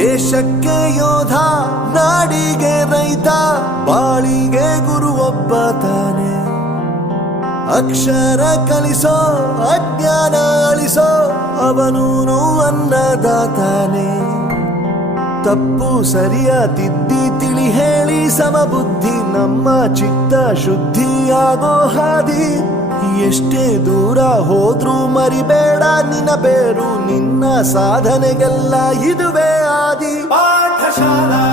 ದೇಶಕ್ಕೆ ಯೋಧ, ನಾಡಿಗೆ ರೈತ, ಬಾಳಿಗೆ ಗುರು ಒಬ್ಬ ತಾನೆ. ಅಕ್ಷರ ಕಲಿಸೋ, ಅಜ್ಞಾನ ಅಳಿಸೋ, ಅವನೂನು ಅನ್ನದಾತಾನೆ. ತಪ್ಪು ಸರಿಯ ತಿದ್ದಿ ತಿಳಿ ಹೇಳಿ ಸಮಬುದ್ಧಿ ನಮ್ಮ ಚಿತ್ತ ಶುದ್ಧಿಯಾಗೋ ಹಾದಿ. ಎಷ್ಟೇ ದೂರ ಹೋದ್ರೂ ಮರಿಬೇಡ ನಿನ್ನ ಬೇರು, ನಿನ್ನ ಸಾಧನೆಗೆಲ್ಲ ಇದುವೇ ಆದಿ. ಪಾಠಶಾಲಾ